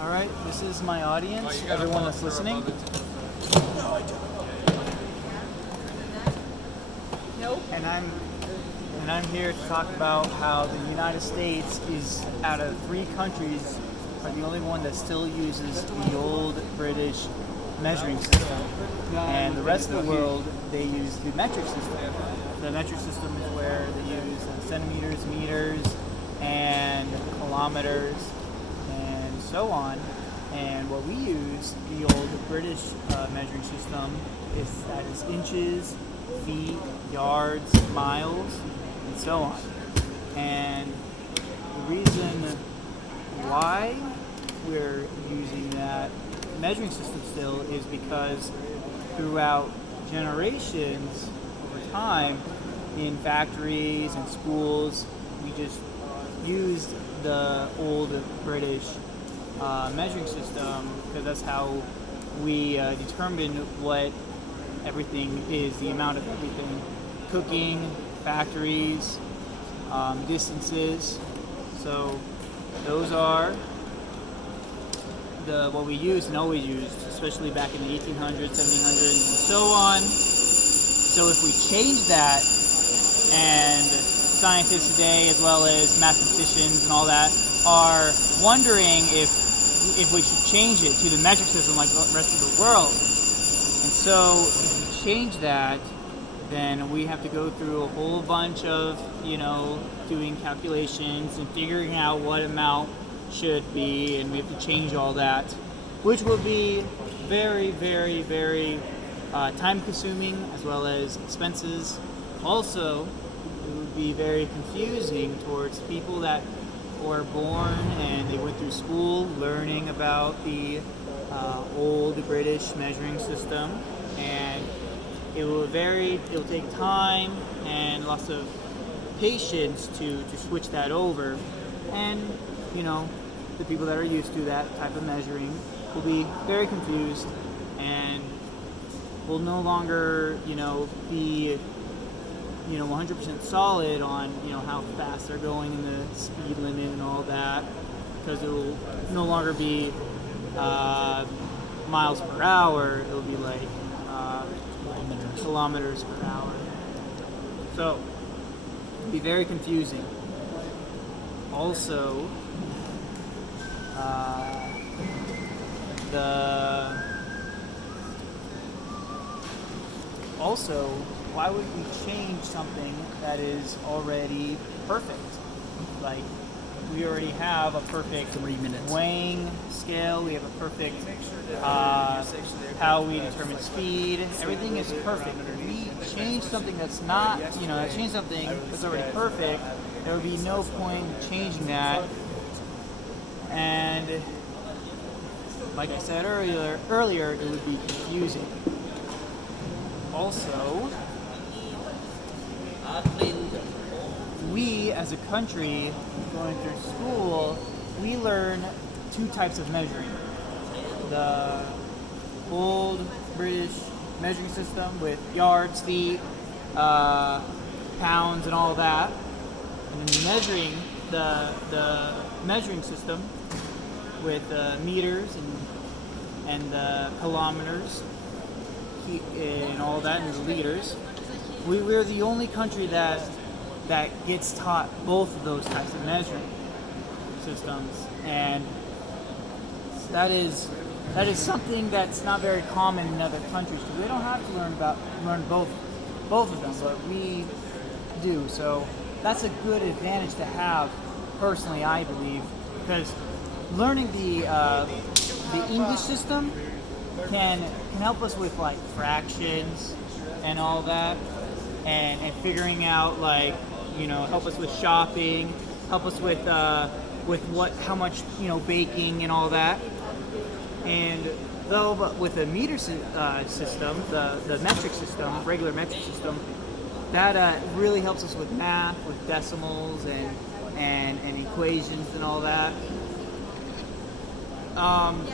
All right, this is my audience, everyone that's listening. Nope. And I'm here to talk about how the United States is, out of 3 countries, are the only one that still uses the old British measuring system. And the rest of the world, they use the metric system. The metric system is where they use centimeters, meters, and kilometers, and so on. And what we use, the old British measuring system, is inches, feet, yards, miles, and so on. And the reason why we're using that measuring system still is because throughout generations over time in factories and schools, we just used the old British measuring system because that's how we determine what everything is, the amount of everything: cooking, factories, distances. So those are what we used and always used, especially back in the 1800s, 1700s, and so on. So if we change that, and scientists today, as well as mathematicians and all that, are wondering if we should change it to the metric system like the rest of the world. And so if we change that, then we have to go through a whole bunch of, doing calculations and figuring out what amount should be, and we have to change all that, which will be very, very, very time consuming as well as expenses. Also, it would be very confusing towards people that were born and they went through school learning about the old British measuring system, and it'll take time and lots of patience to switch that over. And the people that are used to that type of measuring will be very confused and will no longer be 100% solid on how fast they're going in the speed limit and all that, because it will no longer be miles per hour. It'll be like kilometers per hour. So it'll be very confusing. Also, why would we change something that is already perfect? Like, we already have a perfect 3 minutes weighing scale. We have a perfect how we determine speed. Everything is perfect. If we change something that's not, change something that's already perfect, there would be no point in changing that. And like I said earlier, it would be confusing. Also, we as a country going through school, we learn 2 types of measuring. The old British measuring system with yards, feet, pounds, and all that. And then the measuring system with meters and kilometers and all that, and the liters. We're the only country that gets taught both of those types of measuring systems, and that is something that's not very common in other countries, because they don't have to learn both of them, but we do. So that's a good advantage to have, personally, I believe, because learning the English system can help us with like fractions and all that, and figuring out help us with shopping, help us with how much baking and all that. And but with the meter system, the metric system, regular metric system, that really helps us with math, with decimals and equations and all that.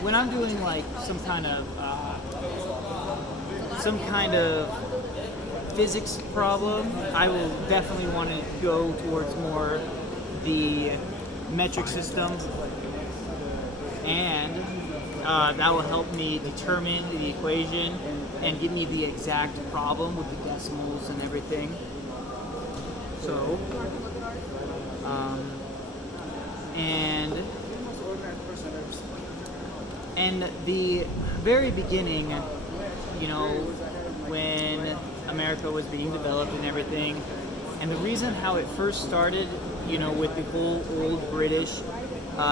When I'm doing like some kind of physics problem, I will definitely want to go towards more the metric system and that will help me determine the equation and give me the exact problem with the decimals and everything. So, and the very beginning, you know, when America was being developed and everything, and the reason how it first started, you know, with the whole old British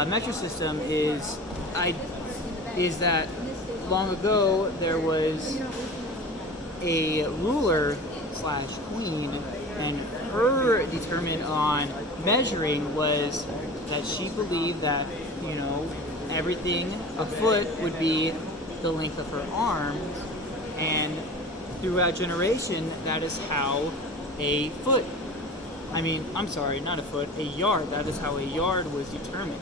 metric system is that long ago there was a ruler slash queen, and her determinant on measuring was that she believed that, you know, everything, a foot would be the length of her arm, and throughout generation, that is how a foot, not a foot, a yard, that is how a yard was determined.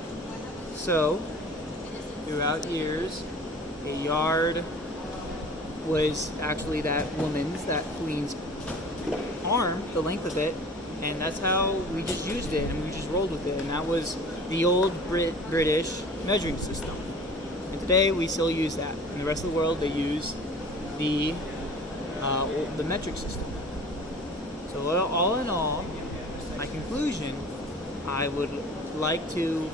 So, throughout years, a yard was actually that queen's arm, the length of it, and that's how we just used it, and we just rolled with it, and that was the old British measuring system. And today we still use that. In the rest of the world, they use the metric system. So all in all, my conclusion, I would like to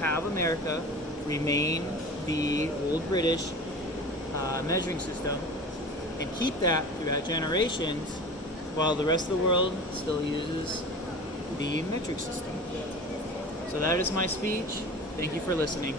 have America remain the old British measuring system and keep that throughout generations, while the rest of the world still uses the metric system. So that is my speech. Thank you for listening.